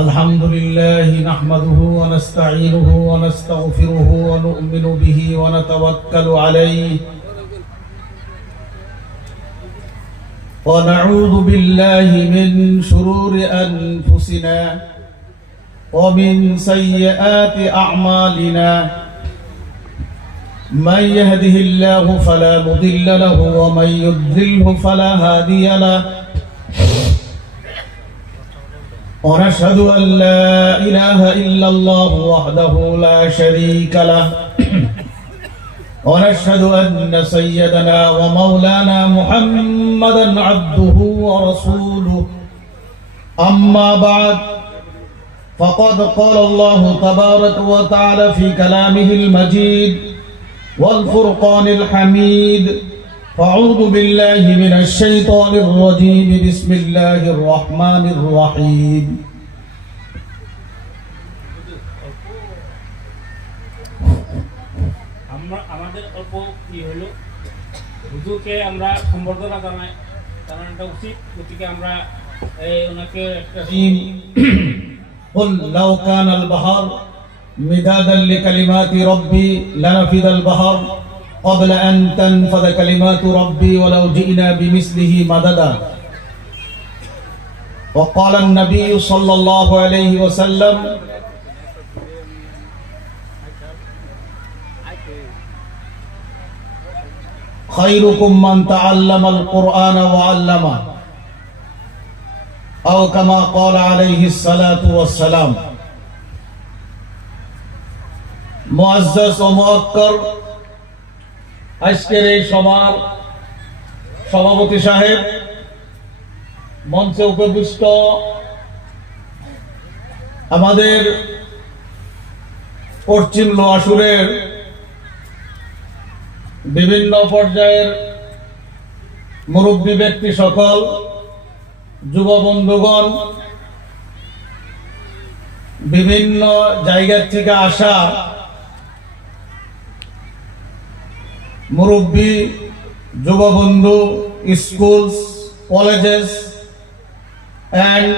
الحمد لله نحمده ونستعينه ونستغفره ونؤمن به ونتوكل عليه ونعوذ بالله من شرور أنفسنا ومن سيئات أعمالنا من يهده الله فلا مضل له ومن يضلله فلا هادي له ونشهد أن لا إله إلا الله وحده لا شريك له ونشهد أن سيدنا ومولانا محمدا عبده ورسوله أما بعد فقد قال الله تبارك وتعالى في كلامه المجيد والفرقان الحميد فأعوذ بالله من الشيطان الرجيم بسم الله الرحمن الرحيم আমাদের অল্প কি হলো হুজুরকে আমরা সম্বর্ধনা জানানোটা উচিত গতিকে আমরা ওনাকে একটা قل لو كان البحر مدادا لكلمات ربي لنفد البحر قبل أن تنفذ كلمات ربي ولو جئنا بمثله مددا وقال النبي صلى الله عليه وسلم خيركم من تعلم القرآن وعلمه أو كما قال عليه الصلاة والسلام মুআজ্জাজ ও মুআক্কার আজকের এই সভার সভাপতি সাহেব, মঞ্চে উপবিষ্ট আমাদের পশ্চিম লোহাসুরের বিভিন্ন পর্যায়ের মুরব্বী ব্যক্তি সকল, যুব বন্ধুগণ, বিভিন্ন জায়গা থেকে আসা মুরব্বী, যুব বন্ধু, স্কুলস, কলেজেস অ্যান্ড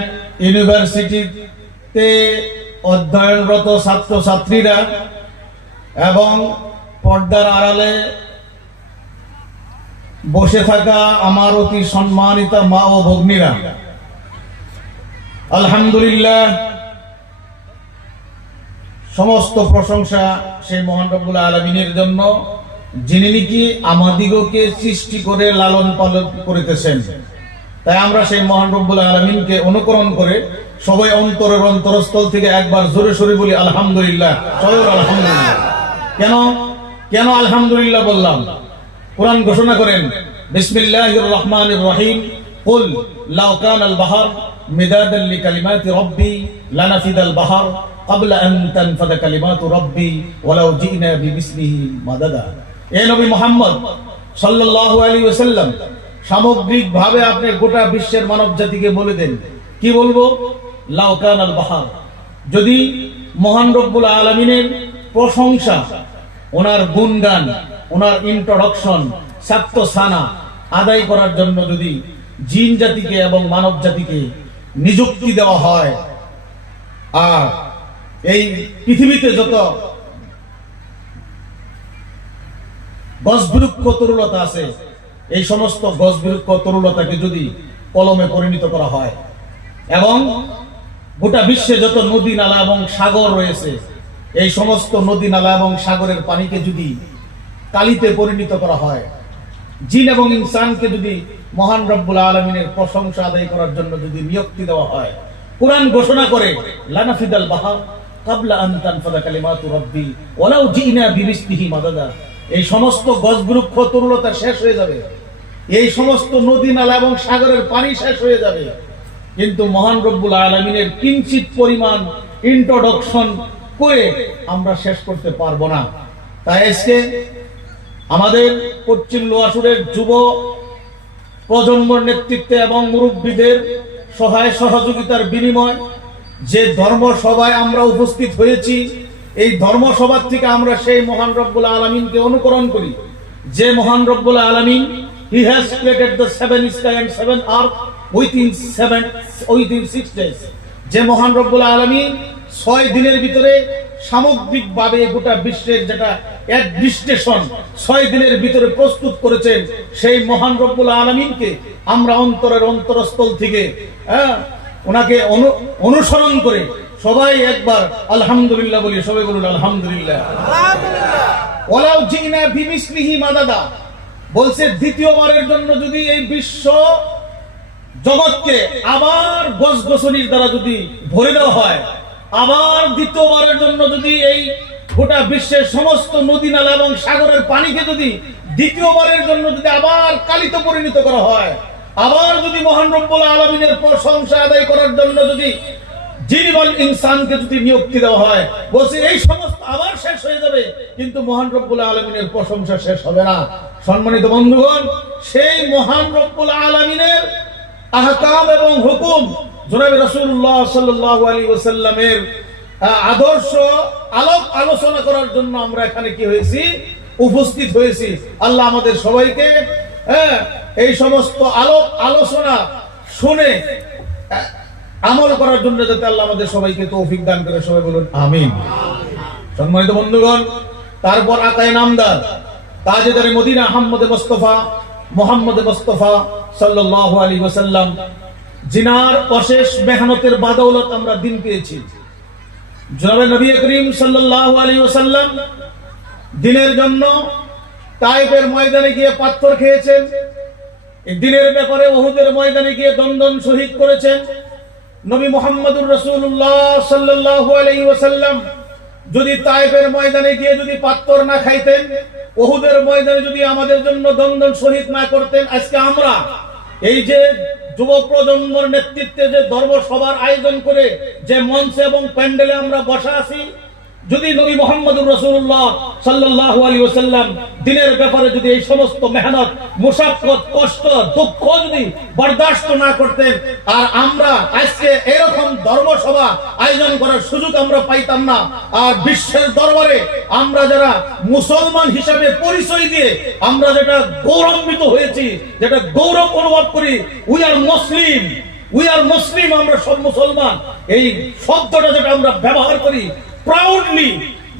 ইউনিভার্সিটিতে অধ্যয়নরত ছাত্রছাত্রীরা এবং পর্দার আড়ালে বসে থাকা আমার অতি সম্মানিত মা ও ভগ্নীরা, আলহামদুলিল্লাহ, সমস্ত প্রশংসা সেই মহান রব্বুল আলামিনের জন্য, যিনি নাকি আমাদিগকে সৃষ্টি করে লালন পালন করিতেছেন। তাই আমরা সেই মহান রব্বুল আলামিনকে অনুকরণ করে সবাই অন্তরের অন্তরস্থল থেকে একবার জোরে সোরে বলি আলহামদুলিল্লাহ, সবাই আলহামদুলিল্লাহ। কেন আলহামদুলিল্লাহ বললাম? কোরআন ঘোষণা করেন বিসমিল্লাহির রহমানির রহিম, কুল লাউ কানাল বাহর মিদাদান লিকালিমাতি রাব্বি লানাফিদাল বাহর ক্বাবলা আন তানফাদা কালিমাতু রাব্বি ওয়ালাউ জিনা বিমিসলিহি মাদাদা। এ নবী মুহাম্মদ সাল্লাল্লাহু আলাইহি ওয়াসাল্লাম, সামগ্রিকভাবে আপনি গোটা বিশ্বের মানব জাতিকে বলে দেন, কি বলবো? লাউ কানাল বাহর, যদি মহান রব্বুল আলামিনের প্রশংসা, ওনার গুণগান, ওনার ইন্ট্রোডাকশন, সানা আদায় করার জন্য যদি জিন জাতিকে এবং মানব জাতিকে নিযুক্তি দেওয়া হয়, আর এই পৃথিবীতে যত গছবৃক্ষ তরুলতা আছে, এই সমস্ত গছবৃক্ষ তরুলতাকে যদি কলমে পরিণত করা হয় এবং গোটা বিশ্বে যত নদী নালা এবং সাগর রয়েছে, এই সমস্ত নদী নালা এবং সাগরের পানিকে যদি কালিতে পরিণত করা হয়, জিন এবং ইনসানকে যদি মহান রব্বুল আলামিনের প্রশংসা আদায় করার জন্য যদি নিযুক্তি দেওয়া হয়, কোরআন ঘোষণা করে লানাফিদাল বাহর ক্বাবলা আন তানফাদা কালিমাতু রাব্বি ওয়ালাউ জিনা বিমিসলিহি মাদাদা। এই সমস্ত গছবৃক্ষ তরুলতা শেষ হয়ে যাবে, এই সমস্ত নদী নালা এবং সাগরের পানি শেষ হয়ে যাবে, কিন্তু মহান রব্বুল আলামিনের কিঞ্চিত পরিমাণ ইন্ট্রোডাকশন করে আমরা শেষ করতে পারবো না। তাই আজকে আমাদের পশ্চিম লোহাসুরের যুব প্রজন্মের নেতৃত্বে এবং মুরব্বীদের সহায় সহযোগিতার বিনিময় যে ধর্ম সভায় আমরা উপস্থিত হয়েছি, এই ধর্ম সভা থেকে আমরা সেই মহান রব্বুল আলামিনকে অনুকরণ করি, যে মহান রব্বুল আলামিন He has created the 7 sky and 7 earth within 6 days. যে মহান রব্বুল আলামিন 6 দিনের ভিতরে সামগ্রিকভাবে গোটা বিশ্বের যেটা অ্যাডমিনিস্ট্রেশন 6 দিনের ভিতরে প্রস্তুত করেছেন, সেই মহান রব্বুল আলামিনকে আমরা অন্তরের অন্তরস্থল থেকে ওনাকে অনুসরণ করে সবাই একবার আলহামদুলিল্লাহ বলি। সবাই বলুন আলহামদুলিল্লাহ। ওয়ালাউ জিনা বিমিসলিহি মাদাদা, বলছে দ্বিতীয়বারের জন্য যদি এই বিশ্ব জগৎকে আবার গছগছনির দ্বারা যদি ভরে দেওয়া হয়, আবার দ্বিতীয়বারের জন্য যদি এই গোটা বিশ্বের সমস্ত নদী নালা এবং সাগরের পানিকে যদি দ্বিতীয়বারের জন্য যদি আবার কালিত পরিণত করা হয়, আবার যদি মহান রব্বুল আলামিনের প্রশংসা আদায় করার জন্য যদি জিনিবাল ইনসানকে যদি নিযুক্তি দেওয়া হয়, বলছে এই সমস্ত আবার শেষ হয়ে যাবে, কিন্তু মহান রব্বুল আলামিনের প্রশংসা শেষ হবে না। সম্মানিত বন্ধুগণ, সেই মহান রব্বুল আলামিনের আহকাম এবং হুকুম জনাবে রাসূলুল্লাহ সাল্লাল্লাহু আলাইহি ওয়াসাল্লামের আদর্শ আলোচনা করার জন্য আমরা এখানে কি হয়েছি, উপস্থিত হয়েছি। আল্লাহ আমাদের সবাইকে এই সমস্ত আলোচনা শুনে আমল করার জন্য যাতে আল্লাহ আমাদের সবাইকে তৌফিক দান করে। সবাই বলুন আমিন। সম্মানিত বন্ধুগণ, তারপর আকায়ে নামদার তাজেদারে মদিনা মুহাম্মদ মুস্তাফা সাল্লাল্লাহু আলাইহি ওয়াসাল্লাম, জিনার অশেষ মেহনতের বাদৌলত আমরা দিন পেয়েছি। জনাবে নবী করিম সাল্লাল্লাহু আলাইহি ওয়াসাল্লাম দিনের জন্য তায়েফের ময়দানে গিয়ে পাথর খেয়েছেন, দিনের ব্যাপারে উহুদের ময়দানে গিয়ে দন্দন শহীদ করেছেন। নবী মুহাম্মদুর রাসূলুল্লাহ সাল্লাল্লাহু আলাইহি ওয়াসাল্লাম যদি তায়েফের ময়দানে গিয়ে যদি পাথর না খাইতেন, উহুদের ময়দানে যদি আমাদের জন্য দন্দন শহীদ না করতেন, আজকে আমরা এই যে যুব প্রজন্মের নেতৃত্বে যে ধর্মসভার আয়োজন করে যে মঞ্চে এবং প্যান্ডেলে আমরা বসা আছি, যদি নবী মুহাম্মদুর রাসূলুল্লাহ সাল্লাল্লাহু আলাইহি ওয়াসাল্লাম দিনের ব্যাপারে যদি এই সমস্ত মেহনত, মুশাক্কত, কষ্ট, দুঃখ যদি বরদাস্ত না করতেন, আর আমরা আজকে এরকম ধর্মসভা আয়োজন করার সুযোগ আমরা পাইতাম না। আর বিশ্বের দরবারে আমরা যারা মুসলমান হিসাবে পরিচয় দিয়ে আমরা যেটা গৌরবান্বিত হয়েছি, যেটা গৌরব অনুভব করি, উই আর মুসলিম, আমরা সব মুসলমান, এই শব্দটা যেটা আমরা ব্যবহার করি প্রাউডলি,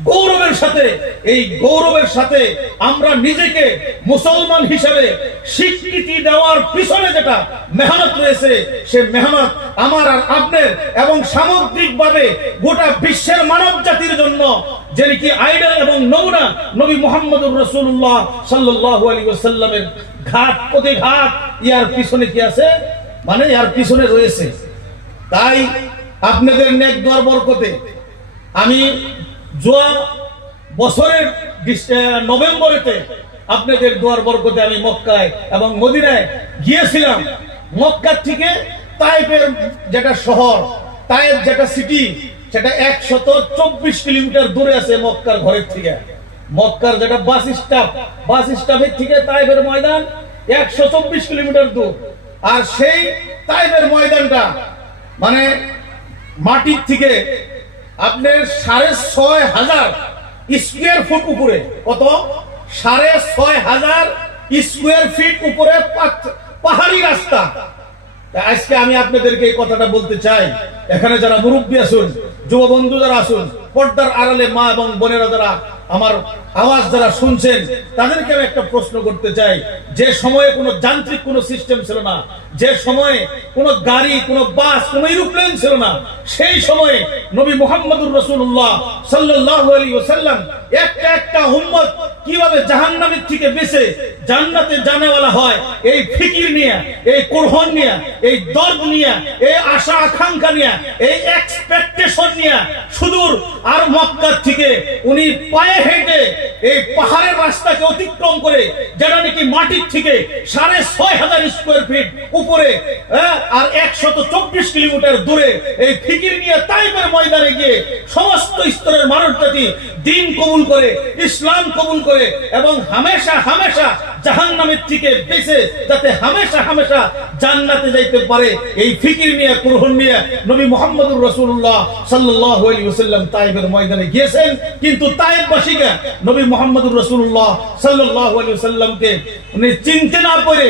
গৌরবের সাথে, এই গৌরবের সাথে আমরা নিজেকে মুসলমান হিসেবে স্বীকৃতি দেওয়ার পিছনে যেটা মেহনত রয়েছে, সে মেহনত আমার আর আপনার এবং সামগ্রিকভাবে গোটা বিশ্বের মানব জাতির জন্য যিনি কি আইডল এবং নমুনা নবী মুহাম্মদুর রাসূলুল্লাহ সাল্লাল্লাহু আলাইহি ওয়াসাল্লামের ঘাট প্রতিঘাত ইয়ার পিছনে কি আছে, মানে ইয়ার পিছনে রয়েছে। তাই আপনাদের নেক দোয়ার বরকতে আমি জোয়া বছরের নভেম্বরেতে আপনাদের দোয়ার বরকতে আমি মক্কায় এবং মদিনায় গিয়েছিলাম। মক্কা থেকে তায়েফের যেটা শহর, তায়েফ যেটা সিটি, সেটা 124 কিলোমিটার দূরে আছে মক্কার ঘরের থেকে। মক্কার যেটা বাস স্টপের থেকে তায়েফের ময়দান 124 কিলোমিটার দূর। আর সেই তায়েফের ময়দানটা মানে মাটির থেকে আপনার 6,500 স্কয়ার ফুট উপরে, কত 6,500 স্কয়ার ফিট উপরে পাহাড়ি রাস্তা। আজকে আমি আপনাদেরকে এই কথাটা বলতে চাই, এখানে যারা মুরব্বী আসুন, যুব বন্ধু যারা আসুন, পর্দার আড়ালে মা এবং বোনেরা যারা আমার আওয়াজ যারা শুনছেন, তাদেরকে আমি একটা প্রশ্ন করতে চাই। যে সময়ে কোনো যান্ত্রিক কোনো সিস্টেম ছিল না, যে সময়ে কোনো গাড়ি, কোনো বাস, কোনো এরোপ্লেন ছিল না, সেই সময়ে নবী মুহাম্মদুর রাসূলুল্লাহ সাল্লাল্লাহু আলাইহি ওয়াসাল্লাম একটা উম্মত কিভাবে জাহান্নামের থেকে বেঁচে জান্নাতে জানেওয়ালা হয়, এই ফিকির নিয়ে, এই কোরআন নিয়ে, এই দর্দ নিয়ে, এই আশা আকাঙ্ক্ষা নিয়ে, এই এক্সপেকটেশন নিয়ে সুদূর আর মক্কা থেকে উনি পায়ে হেঁটে এই পাহাড়ের রাস্তাকে অতিক্রম করে, যেটা নাকি মাটির থেকে 6,500 স্কয়ার ফিট উপরে আর 124 কিলোমিটার দূরে, এই ফিকির নিয়ে তায়েফের ময়দানে গিয়ে সমস্ত স্তরের মানুষ জাতি দিন কবুল কবুল করে, ইসলাম কবুল করে এবং হামেশা হামেশা জাহান্নামের থেকে বেঁচে যাতে হামেশা হামেশা জান্নাতে যাইতে পারে, এই ফিকির নিয়ে কুরআন নিয়ে নবী মুহাম্মদুর রাসূলুল্লাহ সাল্লাল্লাহু আলাইহি ওয়াসাল্লাম তায়েফের ময়দানে গিয়েছেন। কিন্তু তায়েফবাসীরা নবী মুহাম্মদুর রাসূলুল্লাহ সাল্লাল্লাহু আলাইহি ওয়াসাল্লামকে উনি চিনতে না পারে,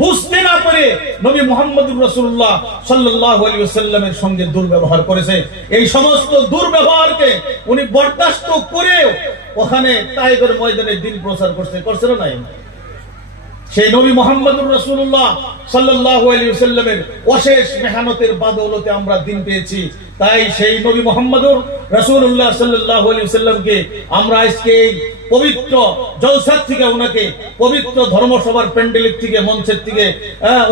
বুঝতে না পারে নবী মুহাম্মদুর রাসূলুল্লাহ সাল্লাল্লাহু আলাইহি ওয়াসাল্লামের সঙ্গে দুর্ব্যবহার করেছে। এই সমস্ত দুর্ব্যবহারকে উনি বরদাস্ত করেও ওখানে তায়েফের ময়দানে দিন প্রচার করছে না নাই? সেই নবী মুহাম্মদুর রাসূলুল্লাহ সাল্লাল্লাহু আলাইহি ওয়াসাল্লামের অশেষ মেহনতের বদৌলতে আমরা দিন পেয়েছি। তাই সেই নবী মুহাম্মদুর রাসূলুল্লাহ সাল্লাল্লাহু আলাইহি ওয়াসাল্লামকে আমরা আজকে এই পবিত্র জলসার থেকে, ওনাকে পবিত্র ধর্মসভার প্যান্ডেলের থেকে, মঞ্চের থেকে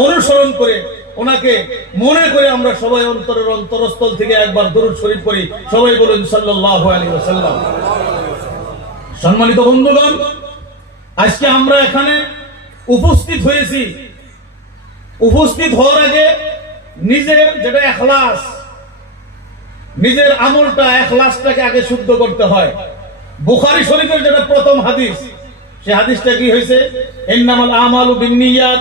অনুসরণ করে, ওনাকে মনে করে আমরা সবাই অন্তরের অন্তরস্থল থেকে একবার দরুদ শরীফ পড়ি। সবাই বলুন সাল্লাল্লাহু আলাইহি ওয়াসাল্লাম। সম্মানিত বন্ধুগণ, আজকে আমরা এখানে উপস্থিত হয়েছি। উপস্থিত হওয়ার আগে নিজের যেটা ইখলাস, নিজের আমলটা, ইখলাসটাকে আগে শুদ্ধ করতে হয়। বুখারী শরীফের যেটা প্রথম হাদিস, সেই হাদিসটা কি হয়েছে? ইন্নামাল আমালু বিন্নিয়াত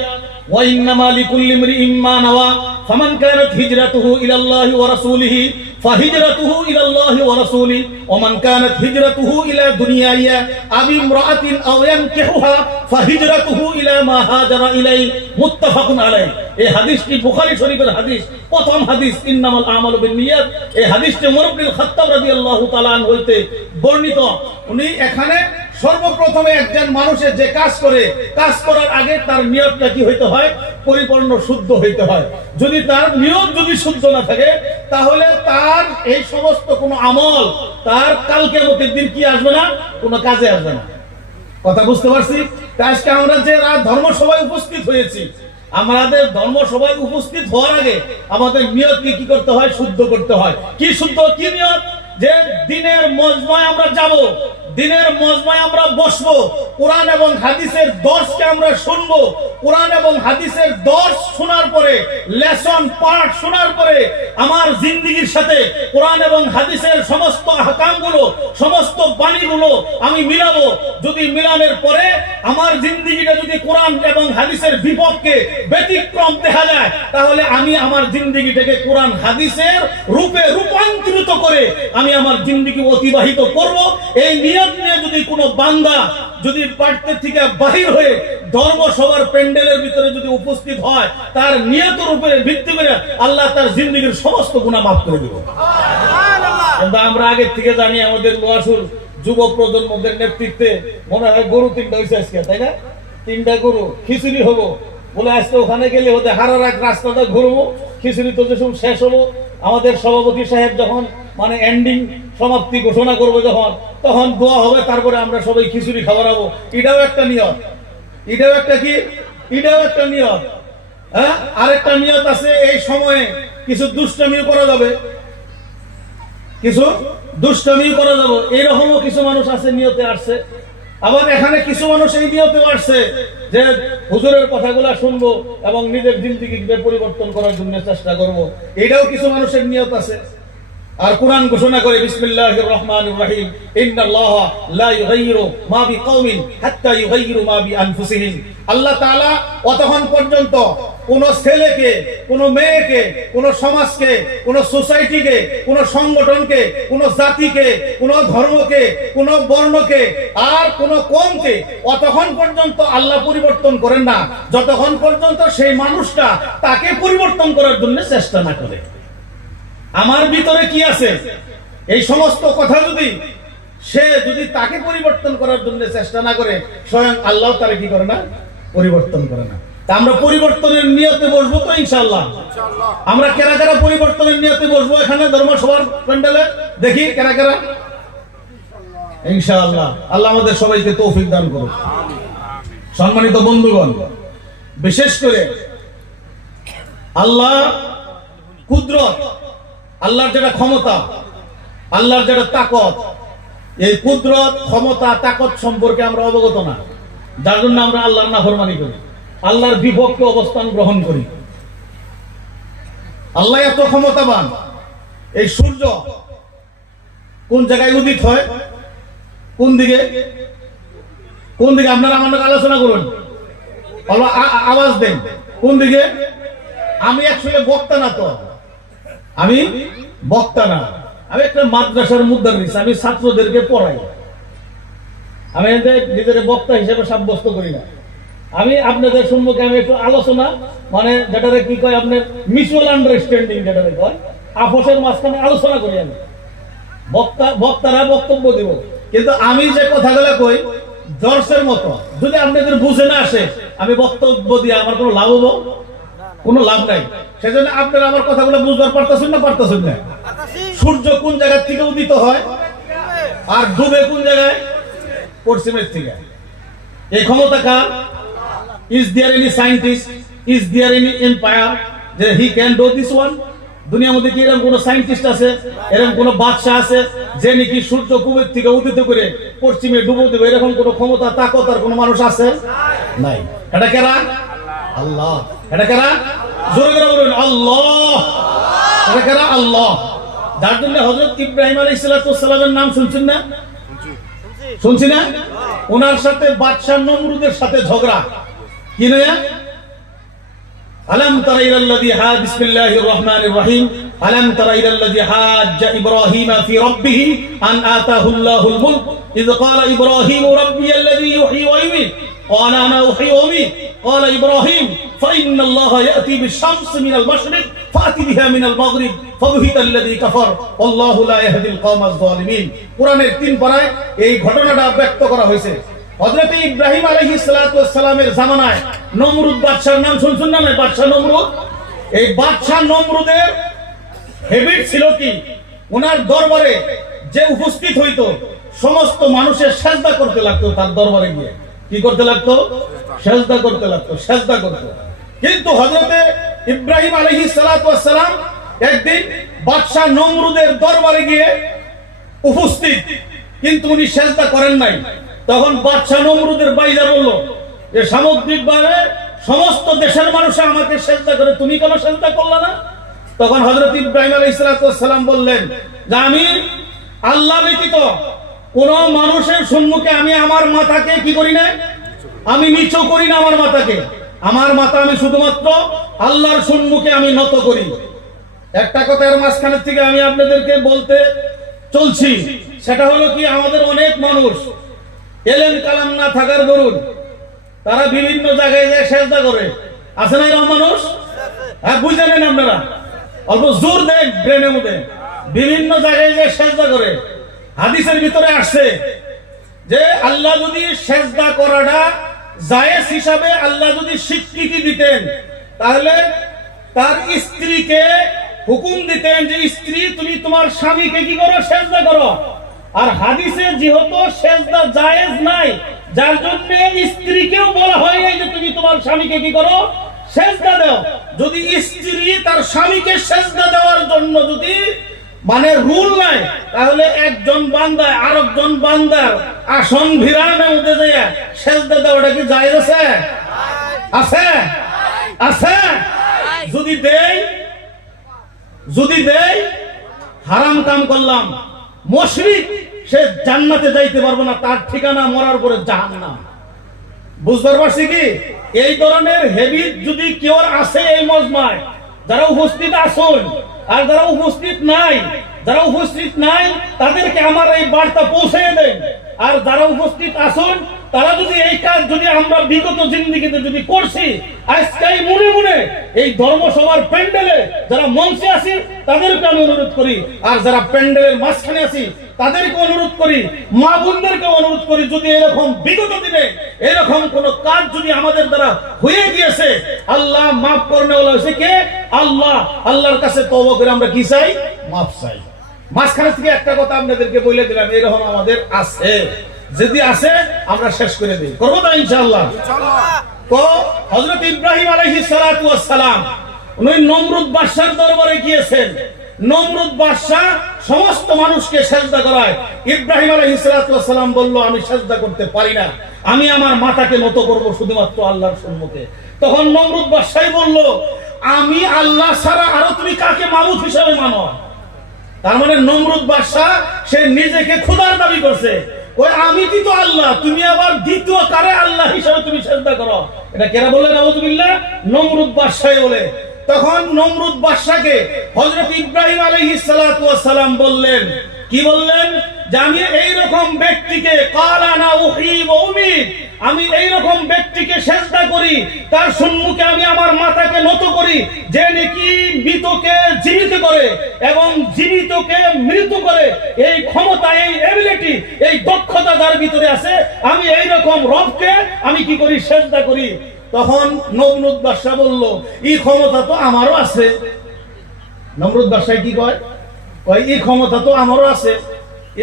ওয়া ইন্নামা লিকুল্লি ইমরিইম মা নাওয়া ফামান কানাত হিজরাতুহু ইলাল্লাহি ওয়া রাসূলিহি ফাহিজরাতুহু ইলাল্লাহি ওয়া রাসূলিহি ওয়া মান কানাত হিজরাতুহু ইলা দুনিয়াইয়া আও ইমরাআতিন আও ইয়ানকিহুহা ফাহিজরাতুহু ইলা মা হাজারা ইলাইহি মুত্তাফাকুন আলাইহি। এই হাদিসটি বুখারী শরীফের হাদিস, প্রথম হাদিস, ইন্নামাল আমালু বিন্নিয়াত। এই হাদিসটি ওমর ইবনে খাত্তাব রাদিয়াল্লাহু তাআলা আনহু হইতে বর্ণিত। উনি এখানে সর্বপ্রথমে একজন মানুষের যে কাজ করে, কাজ করার আগে তার নিয়তটা কি হইতে হয়? পরিপূর্ণ শুদ্ধ হইতে হয়। যদি তার নিয়ত যদি শুদ্ধ না থাকে, তাহলে তার এই সমস্ত কোনো আমল তার কাল কিয়ামতের দিন কি আসবে না? কোনো কাজে আসবে না। কথা বুঝতে পারছি? আজকে আমরা যে ধর্মসভায় উপস্থিত হয়েছি, আমাদের ধর্মসভায় উপস্থিত হওয়ার আগে আমাদের নিয়তকে কি করতে হয়? শুদ্ধ করতে হয়। কি শুদ্ধ, কি নিয়ত? যে দিনের মজমায় আমরা যাব, দিনের মজমায় আমরা বসবো, কোরআন এবং হাদিসের দর্শকে আমরা শুনবো। কোরআন এবং হাদিসের দর্শ শোনার পরে, লেসন পাঠ শোনার পরে আমার জিন্দেগীর সাথে কোরআন এবং হাদিসের সমস্ত আহকামগুলো, সমস্ত বাণীগুলো আমি মিলাবো। যদি মিলানোর পরে আমার জিন্দেগিটা যদি কোরআন এবং হাদিসের বিপক্ষে ব্যতিক্রম দেখা যায়, তাহলে আমি আমার জিন্দেগিটাকে কোরআন হাদিসের রূপে রূপান্তরিত করে আমি আমার জিন্দেগি অতিবাহিত করব। এই নিয়ত নিয়ে যদি কোনো বান্দা যদি পার্টি থেকে বাহির হয়ে ধর্মসভার প্যান্ডেলের ভিতরে যদি উপস্থিত হয়, তার নিয়তের উপরে ভিত্তি করে আল্লাহ তার জিন্দেগির সমস্ত গুনাহ মাফ করে দেবে। কিন্তু আমরা আগের থেকে জানি, আমাদের লোয়াসুর যুব প্রজন্মদের নেতৃত্বে মনে হয় গরু 3টা হয়েছে আজকে, তাই না? 3টা গরু খিচুড়ি হবো বলে আজকে ওখানে গেলে ওদের হারা রাত রাস্তাটা ঘুরবো, খিচুড়ি তো যখন শেষ হবো, আমাদের সভাপতি সাহেব যখন মানে এন্ডিং সমাপ্তি ঘোষণা করবো যখন, তখন দোয়া হবে, তারপরে আমরা সবাই খিচুড়ি খাওয়াবো। এটাও একটা নিয়ত, এটাও একটা কি, এটাও একটা নিয়ত। হ্যাঁ, আরেকটা নিয়ত আছে, এই সময়ে কিছু দুষ্টামিও করা যাবে, কিছু দুষ্টামিও করা যাবে। এইরকমও কিছু মানুষ আছে নিয়তে আসছে। আবার এখানে কিছু মানুষ এই নিয়তে আসছে যে হুজুরের কথাগুলো শুনবো এবং নিজের জিন্দেগিকে পরিবর্তন করার জন্য চেষ্টা করব। এটাও কিছু মানুষের নিয়ত আছে। আর কোরআন ঘোষণা করে বিসমিল্লাহির রহমানির রহিম, ইন্নাল্লাহা লা ইউগাইয়িরু মা বিকাওমিন হাত্তা ইউগাইয়িরু মা বিআনফুসিহিম। আল্লাহ তাআলা অতক্ষণ পর্যন্ত কোন ছেলেকে, কোন মেয়েকে, কোন সমাজকে, কোন সোসাইটিকে, কোন সংগঠনকে, কোন জাতিকে, কোন ধর্মকে, কোন বর্ণকে আর কোন কওমকে অতক্ষণ পর্যন্ত আল্লাহ পরিবর্তন করেন না, যতক্ষণ পর্যন্ত সেই মানুষটা তাকে পরিবর্তন করার জন্য চেষ্টা না করে। আমার ভিতরে কি আছে, এই সমস্ত কথা যদি সে যদি তাকে পরিবর্তন করার জন্য চেষ্টা না করে, স্বয়ং আল্লাহ তারে কি করে না? পরিবর্তন করে না। তা আমরা পরিবর্তনের নিয়তে বসবো তো ইনশাআল্লাহ? আমরা কারা কারা পরিবর্তনের নিয়তে বসবো এখানে ধর্মসভার প্যান্ডেলে? দেখি কারা কারা। ইনশাআল্লাহ আল্লাহ আমাদের সবাইকে তৌফিক দান করুন। সম্মানিত বন্ধুগণ, বিশেষ করে আল্লাহ কুদরত, আল্লাহর যেটা ক্ষমতা, আল্লাহর যেটা তাকত, এই কুদরত, ক্ষমতা, তাকত সম্পর্কে আমরা অবগত না, যার জন্য আমরা আল্লাহর নাফরমানি করি, আল্লাহর বিপক্ষে অবস্থান গ্রহণ করি। আল্লাহ এত ক্ষমতাবান। এই সূর্য কোন জায়গায় উদিত হয়? কোন দিকে? কোন দিকে? আপনারা আমার সঙ্গে আলোচনা করুন, আওয়াজ দেন। কোন দিকে? আমি অ্যাকচুয়ালি বক্তা না, তো আমি বক্তা না, আমি একটা মাদ্রাসার মুদাররিস, আমি ছাত্রদেরকে পড়াই। আমি নিজের বক্তা হিসেবে সাব্যস্ত করি না। আমি আপনাদের সম্মুখে আমি একটু আলোচনা, মানে যেটারে কি কয় আপনার মিউচুয়াল আন্ডারস্ট্যান্ডিং, যেটারে কয় আপোষের মাঝখানে আলোচনা করি। আমি বক্তারা বক্তব্য দিব, কিন্তু আমি যে কথাগুলো কই দর্শের মতো, যদি আপনাদের বুঝে না আসে আমি বক্তব্য দিয়ে আমার কোনো লাভ হবো? কোনো লাভ নাই। সেজন্য আপনারা আমার কথাগুলো বুঝবার পারতেছেন না? পারতেছেন না? সূর্য কোন জায়গা থেকে উদিত হয় আর ডুবে কোন জায়গায়? পশ্চিমের থেকে। এই ক্ষমতা কার? Is there any scientist? Is there any empire that he can do this one? দুনিয়ার মধ্যে কি এরকম কোন সায়েন্টিস্ট আছে, এরকম কোন বাদশাহ আছে যে নাকি সূর্য পূবের থেকে উদিত করে পশ্চিমে ডুবো দেবে? এরকম কোন ক্ষমতা তাকত আর কোন মানুষ আছে? নাই। এটা কারা? আল্লাহ। এটা কারা? জোরে করে বলুন আল্লাহ। এটা কারা? আল্লাহ। যার জন্য হযরত ইব্রাহিম আলাইহিস সালামের নাম শুনছেন না? শুনছি না? ওনার সাথে বাদশা নমরুদের সাথে ঝগড়া। কি নয়া? আলাম তারা ইলাল্লাযী হাজ বিসমিল্লাহির রহমানির রহিম আলাম তারা ইলাল্লাযী হাজ্জা ইব্রাহিম ফি রাব্বিহি আন আতাহুল্লাহুল মুলক ইয ক্বালা ইব্রাহিম রাব্বিয়াল্লাযী ইউহয়ী ওয়া ইউমীত قال أنا أحيي وأميت قال إبراهيم فإن الله يأتي بالشمس من المشرق فأتي بها من المغرب فبهت الذي كفر والله لا يهدي القوم الظالمين। কোরআনের 3 পারায় এই ঘটনাটা ব্যক্ত করা হয়েছে। হযরত ইব্রাহিম আলাইহিস সালাতু ওয়াস সালামের জামানায় নমরুদ বাদশার নাম শুনছেন না? বাদশা নমরুদ। এই বাদশা নমরুদের হ্যাবিট ছিল কি, ওনার দরবারে যে উপস্থিত হইতো সমস্ত মানুষের সেজদা করতে লাগতো। তার দরবারে গিয়ে কি করতে লাগতো? সেজদা করতে লাগতো, সেজদা করতো। কিন্তু হযরতে ইব্রাহিম আলাইহিস সালাতু ওয়াস সালাম একদিন বাদশা নমরুদের দরবারে গিয়ে উপস্থিত, কিন্তু উনি সেজদা করেন নাই। তখন বাদশা নমরুদের বাইরা বলল যে সামগ্রিকভাবে সমস্ত দেশের মানুষ আমাকে সেজদা করে, তুমি কেন সেজদা করলে না? তখন হযরত ইব্রাহিম আলাইহিস সালাম বললেন যে আমি আল্লাহ ব্যতীত কোন মানুষের সম্মুখে আমি আমার মাথাকে কি করি না? আমি নিচু করি না আমার মাথাকে। আমার মাথা আমি শুধুমাত্র আল্লাহর সম্মুখে আমি নত করি। একটা কথার মাঝখানের থেকে আমি আপনাদেরকে বলতে চলছি, সেটা হলো কি, আমাদের অনেক মানুষ এলেম কালাম না থাকার দরুন তারা বিভিন্ন জায়গায় যায় সেজদা করে। আছে না এরকম মানুষ? হ্যাঁ, বুঝে নেন আপনারা, অল্প জোর দেন ব্রেনের মধ্যে। বিভিন্ন জায়গায় যায় সেজদা করে। হাদিসের ভিতরে আসছে যে আল্লাহ যদি সেজদা করাটা জায়েজ হিসাবে আল্লাহ যদি স্বীকৃতি দিতেন, তাহলে তার স্ত্রীকে হুকুম দিতেন যে স্ত্রী তুমি তোমার স্বামীকে কি করো? সেজদা করো। আর হাদিসে যেহেতু সেজদা জায়েজ নাই, যার জন্য স্ত্রীকেও বলা হয় নাই যে তুমি তোমার স্বামীকে কি করো? সেজদা দাও। যদি স্ত্রী তার স্বামীকে সেজদা দেওয়ার জন্য যদি মানে রুল নাই, তাহলে একজন বান্দা আরেকজন বান্দার আসন ভিড়ানোর মধ্যে যায় সেজদা দেওয়াটা কি জায়েজ আছে? আছে? আছে? যদি দেই হারাম কাম করলাম। মুশরিক সে জান্নাতে যাইতে পারবে না, তার ঠিকানা মরার পরে জাহান্নাম। বুঝতে পারছি কি? এই ধরনের হেবিট যদি কেউ আছে এই মজমায়, যারা উপস্থিত আছেন আর যারা উপস্থিত নাই তাদেরকে আমার এই বার্তা পৌঁছে দেন। আর যারা উপস্থিত আছেন তারা যদি এই কাজ যদি আমরা বিগত জিন্দেগিতে যদি করছি, আজকে মনে মনে এই ধর্মসভার প্যান্ডেলে যারা মঞ্চে আছি তাদেরকে আমি অনুরোধ করি, আর যারা প্যান্ডেলের মাঝখানে আছি তাদেরকে অনুরোধ করি, মা বোনদেরকে অনুরোধ করি, যদি এরকম বিগত দিনে এরকম কোন কাজ যদি আমাদের দ্বারা হয়ে গিয়েছে, আল্লাহ মাফ করনেওয়ালা হয়েছে কে? আল্লাহ। আল্লাহর কাছে তওবা করে আমরা কি চাই? মাফ চাই। মাঝখানে থেকে একটা কথা আপনাদেরকে বলে দিলাম, এরকম আমাদের আছে। যদি আছে আমরা শেষ করে দিই, করবো তো ইনশাআল্লাহ। তো হযরত ইব্রাহিম আলাইহিস সালাতু ওয়াস সালাম উনি নমরুদ বাদশার দরবারে গিয়েছেন। নমরুদ বাদশাহ সমস্ত মানুষকে সেজদা করায়। ইব্রাহিম আলাইহিস সালাতু ওয়াস সালাম বলল আমি সেজদা করতে পারি না, আমি আমার মাথাকে নত করব শুধুমাত্র আল্লাহর সম্মুখে। তখন নমরুদ বাদশাহ বলল আমি আল্লাহ ছাড়া আরো তুমি কাকে মাবুদ হিসেবে মানো? তার মানে নমরুদ বাদশাহ সে নিজেকে খোদার দাবি করছে, ওই আমি তো আল্লাহ, তুমি আবার দ্বিতীয় কারে আল্লাহ হিসেবে তুমি সিজদা করো। এটা কেন বললেন? নাউযুবিল্লাহ, নমরুদ বাদশাহ বলে। তখন নমরুদ বাদশাকে হযরত ইব্রাহিম আলাইহিস সালাতু ওয়াস সালাম বললেন, কি বললেন? যে আমি এইরকম ব্যক্তিকে কালা না উহি ওয়া উমিদ, আমি এইরকম ব্যক্তিকে সিজদা করি, তার সম্মুখে আমি আমার মাথাকে নত করি, যে নাকি মৃতকে জীবিত করে এবং জীবিতকে মৃত করে। এই ক্ষমতা, এই এবিলিটি, এই দক্ষতা যার ভিতরে আছে, আমি এইরকম রবকে আমি কি করি? সিজদা করি। তখন নমরুদ বাদশা বলল, এই ক্ষমতা তো আমারও আছে। নমরুদ বাদশা কি কয়? ওই এই ক্ষমতা তো আমারও আছে।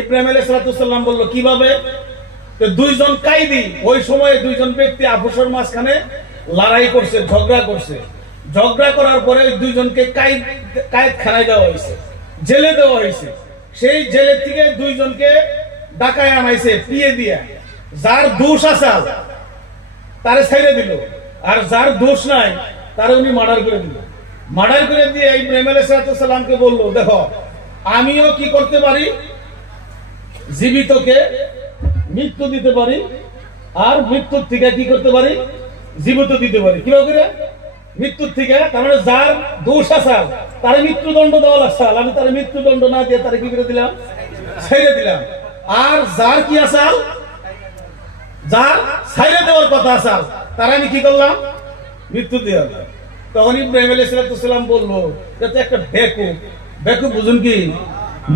ইব্রাহিম আলাইহিস সালাম বলল, কিভাবে? দুইজন কায়দি, ওই সময়ে দুইজন ব্যক্তি আপোষের মাঝখানে লড়াই করছে, ঝগড়া করছে। ঝগড়া করার পরে দুইজনকে কায়েদখানায় দেওয়া হয়েছে, জেলে দেওয়া হয়েছে। সেই জেলের থেকে দুইজনকে ডাকায় আনাইছে পিয়ে দিয়া। যার দোষ আছে তারে ছেড়ে দিল, আর যার দোষ নাই তারে উনি মার্ডার করে দিল। মার্ডার করে দিয়ে ইব্রাহিম আলাইহিস সালামকে বললো, দেখো আমিও কি করতে পারি? জীবিতকে মৃত্যু দিতে পারি, আর মৃত্যুর থেকে কি করতে পারি? জীবিত দিতে পারি। কিভাবে করে? মৃত্যুর থেকে। তার মানে যার দোষ আছে তারে মৃত্যুদণ্ড দেওয়া লাগছে, আমি তার মৃত্যুদণ্ড না দিয়ে তারে কি করে দিলাম? ছেড়ে দিলাম। আর যার কি আছে, যার ছেড়ে দেওয়ার কথা আছে, তারা আমি কি করলাম? মৃত্যু দিয়ে। তখন ইব্রাহিম আলাইহিস সালাম বললো, এটা একটা বেকুব। বেকুব বুঝুন কি?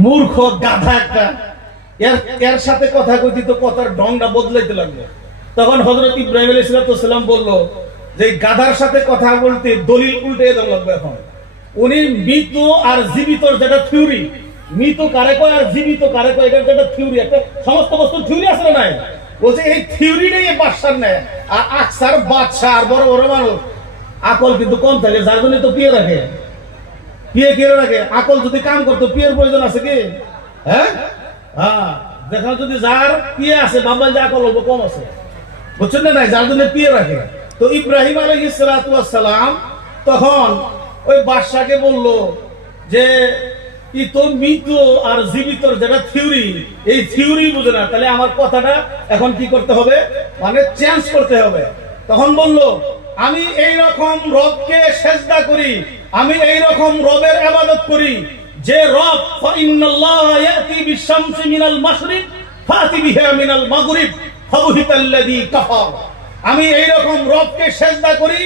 মূর্খ, গাধা একটা। এর সাথে কথা কইতে তো কথার ঢংটা বদলাইতে লাগলো। তখন হযরত ইব্রাহিম আলাইহিস সালাম বলল, যে গাধার সাথে কথা বলতে দলিল উল্টে দেওয়া লাগবে। এখন উনি মৃত আর জীবিতর যেটা থিওরি, মৃত কারে কয় আর জীবিত কারে কয়, এটার যেটা থিওরি, একটা সমস্ত বস্তু থিওরি আছে না নাই? বলছে এই থিওরি নেই বাদশার নেই। আর আকসার বাদশাহ আর বড় বড় মানুষ আকল কিন্তু কম থাকে, যার জন্য তো পিয়ে রাখে। পিয়ে কে রাখে? আকল যদি কাম করতো পিয়ের প্রয়োজন আছে কি? হ্যাঁ, হ্যাঁ, দেখো যদি যার পিয়ে আছে বাবা, যে আকল অল্প কম আছে, বুঝছেন না? নাই, যার জন্য পিয়ে রাখে। তো ইব্রাহিম আলাইহিস সালাম তখন ওই বাদশাকে বলল যে তো মৃত আর জীবিতর যেটা থিওরি, এই থিওরি বুঝে না, তাহলে আমার কথাটা এখন কি করতে হবে? মানে চেঞ্জ করতে হবে। তখন বলল, আমি এই রকম রবকে সিজদা করি, আমি এই রকম রবের ইবাদত করি যে রব ফাইন্নাল্লাহা ইয়াতি বিশ-শামসি মিনাল মাশরিক ফাতি বিহা মিনাল মাগরিব ফাবুহিতাল্লাযী কাফার। আমি এই রকম রবকে সিজদা করি,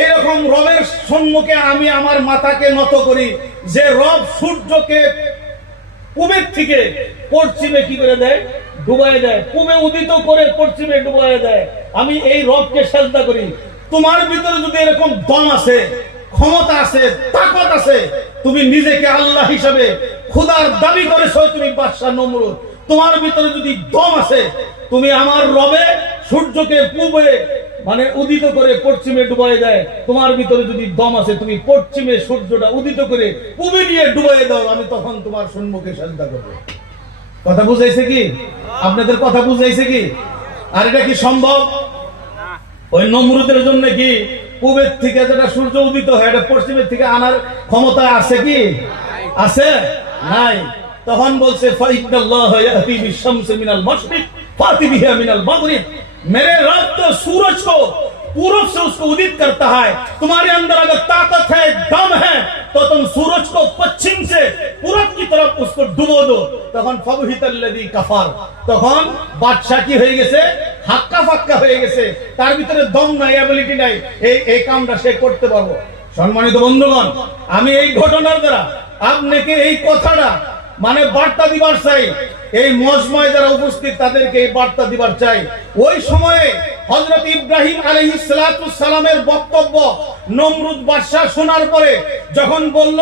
এই রকম রবের সম্মুখে আমি আমার মাথাকে নত করি, যে রব সূর্যকে পূবের থেকে পশ্চিমে কি করে দেয়? ডুবায় দেয়। পূবে উদিত করে পশ্চিমে ডুবায় দেয়। আমি এই রবকে সিজদা করি। তোমার ভিতরে যদি এরকম দম আছে, ক্ষমতা আছে, তাকত আছে, তুমি নিজেকে আল্লাহ হিসাবে খোদার দাবি করেছো, তুমি বাদশা নমরুদ, তোমার ভিতরে যদি দম আছে, তুমি আমার রবে সূর্যকে পূবে মানে উদিত করে পশ্চিমে ডুবাই দেয়, তোমার ভিতরে যদি দম আছে, তুমি পশ্চিমে সূর্যটা উদিত করে পূবে নিয়ে ডুবাই দাও, আমি তখন তোমার সম্মুখে সিজদা করব। কথা বুঝাইছে কি? আপনাদের কথা বুঝাইছে কি? আর এটা কি সম্ভব? ওই নমরুদের জন্য কি পূবের থেকে যেটা সূর্য উদিত হয়, এটা পশ্চিমের থেকে আনার ক্ষমতা আছে কি? আছে? নাই। তখন বলছে ফাইন্নাল্লাহা ইয়াতি বিশ-শামসি মিনাল মাশরিক ফাতি বিহা মিনাল মাগরিব। मेरे रब तो सूरज को पूरब से उसको उदित करता है। तुम्हारे अंदर अगर ताकत है, दम है, तो तुम सूरज को पश्चिम से पूरब की तरफ उसको डुबो दो। তখন ফাবুহিতাল্লাযী কাফার। তখন বাদশা কি হয়ে গেছে? হাক্কা ফাক্কা হয়ে গেছে। তার ভিতরে দম নাই, অ্যাবিলিটি নাই, এই কামটা সে করতে পারবো। সম্মানিত বন্ধুগণ, আমি এই ঘটনার দ্বারা আপনাকে এই কথাটা মানে বার্তা দিবার চাই। এই মজমায় যারা উপস্থিত তাদেরকে এই বার্তা দিবার চাই। ওই সময়ে হযরত ইব্রাহিম আলাইহিস সালামের বক্তব্য নমরুদ বাদশা শোনার পরে যখন বলল,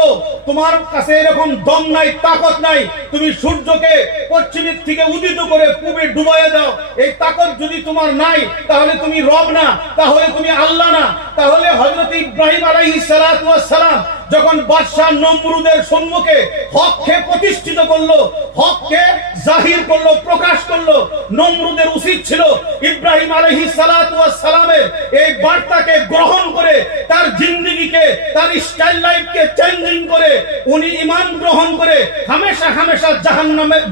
তোমার কাছে এরকম দম নাই, তাকত নাই, তুমি সূর্যকে পশ্চিমের থেকে উদিত করে পূবে ডুবাইয়ে দাও, এই তাকত যদি তোমার নাই, তাহলে তুমি রব না, তাহলে তুমি আল্লাহ না। তাহলে হযরত ইব্রাহিম আলাইহিস সালাম যখন বাদশা নমরুদের সম্মুখে হককে প্রতিষ্ঠিত করলো, হককে জাহির করলো, প্রকাশ করলো। নমরুদের উচিত ছিল ইব্রাহিম আলাইহিস সালাতু ওয়াস সালামের এই বার্তাকে গ্রহণ করে তার জিন্দেগিকে, তার স্টাইল লাইফকে চেঞ্জিং করে উনি ঈমান গ্রহণ করে হামেশা হামেশা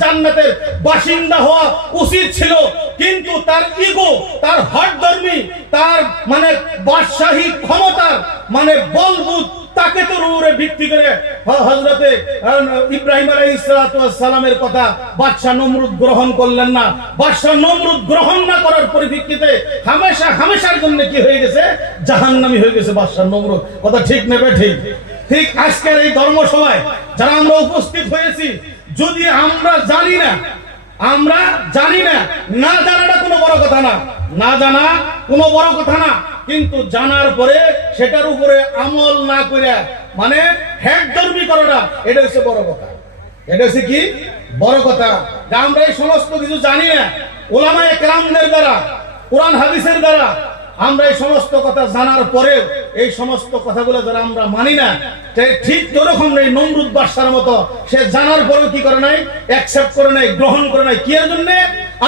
জান্নাতের বাসিন্দা হওয়া উচিত ছিল। কিন্তু তার ইগো, তার হঠধর্মী, তার মানে বাদশাহী ক্ষমতার মানে বলবুত তাকে তো রূরে ভিত্তি করে হযরতে ইব্রাহিম আলাইহিস সালাতু ওয়াস সালামের কথা বাদশা নমরুদ গ্রহণ করলেন না। বাদশা নমরুদ গ্রহণ না করার পরিপ্রেক্ষিতে হামেশা হামেশার জন্য কি হয়ে গেছে? জাহান্নামী হয়ে গেছে বাদশা নমরুদ। কথা ঠিক নেবে ঠিক? ঠিক আজকের এই ধর্মসভায় যারা আমরা উপস্থিত হয়েছি, যদি আমরা জানি না, না জানাটা কোনো বড় কথা না, না জানা কোনো বড় কথা না, কিন্তু জানার পরে সেটার উপরে আমল না করে মানে হ্যাকধর্মী করাটা, এটা হচ্ছে বড় কথা। এটা হচ্ছে কি বড় কথা? যে আমরা এই সমস্ত কিছু জানি না, ওলামায়ে কেরামদের দ্বারা, কোরআন হাদিসের দ্বারা আমরা এই সমস্ত কথা জানার পরেও এই সমস্ত কথাগুলো যারা আমরা মানি না, ঠিক তোরকম নেই নমরুদ বাদশার মতো সে জানার পরেও কি করে নাই? অ্যাকসেপ্ট করে নাই, গ্রহণ করে নাই। কি এর জন্য?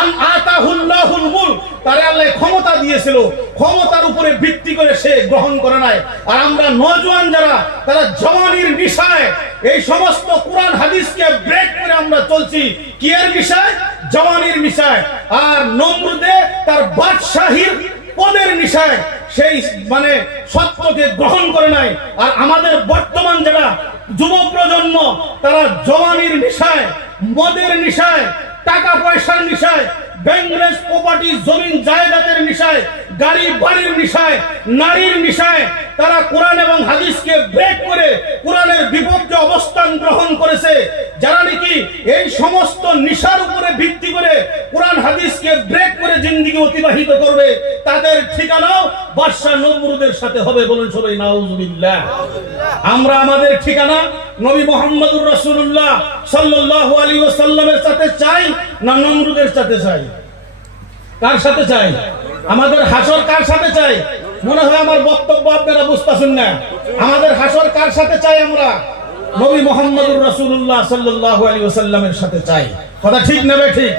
আন আতাহুল্লাহুল মুলক, তারে আল্লাহ ক্ষমতা দিয়েছিল, ক্ষমতার উপরে ভিত্তি করে সে গ্রহণ করে নাই। আর আমরা নওজোয়ান যারা, তারা জওয়ানির বিষয় এই সমস্ত কোরআন হাদিসকে ব্রেক করে আমরা চলছি। কি এর বিষয়? জওয়ানির বিষয়। আর নমরুদে তার বাদশাহীর পদের বিষয় সেই মানে সত্যকে গ্রহণ করে নাই। আর আমাদের বর্তমান যারা যুব প্রজন্ম, তারা জওয়ানির বিষয়, মদের বিষয়, টাকা পয়সার বিষয়, ব্যাংক প্রপার্টি, জমিন জায়গাতের বিষয়, গাড়ি বাড়ির বিষয়, নারীর বিষয়, তারা কোরআন এবং হাদিসকে ব্রেক করে কোরআনের বিপক্ষে অবস্থান গ্রহণ করেছে। যারা নাকি এই সমস্ত নিশার উপরে ভিত্তি করে কোরআন হাদিসকে ব্রেক করে জিন্দেগি অতিবাহিত করবে, তাদের ঠিকানাও বাদশা নমরুদের সাথে হবে। বলুন সবাই নাউজুবিল্লাহ। আমরা আমাদের ঠিকানা নবী মুহাম্মদুর রাসূলুল্লাহ সাল্লাল্লাহু আলাইহি ওয়াসাল্লামের সাথে চাই না নমরুদের সাথে চাই? কার সাথে চাই? আমাদের হাসর কার সাথে চাই? মনে হয় আমার বক্তব্য আপনারা বুঝতেছেন না। আমাদের হাসর কার সাথে চাই? আমরা নবী মুহাম্মদুর রাসূলুল্লাহ সাল্লাল্লাহু আলাইহি ওয়াসাল্লামের সাথে চাই। কথা ঠিক নেবে ঠিক?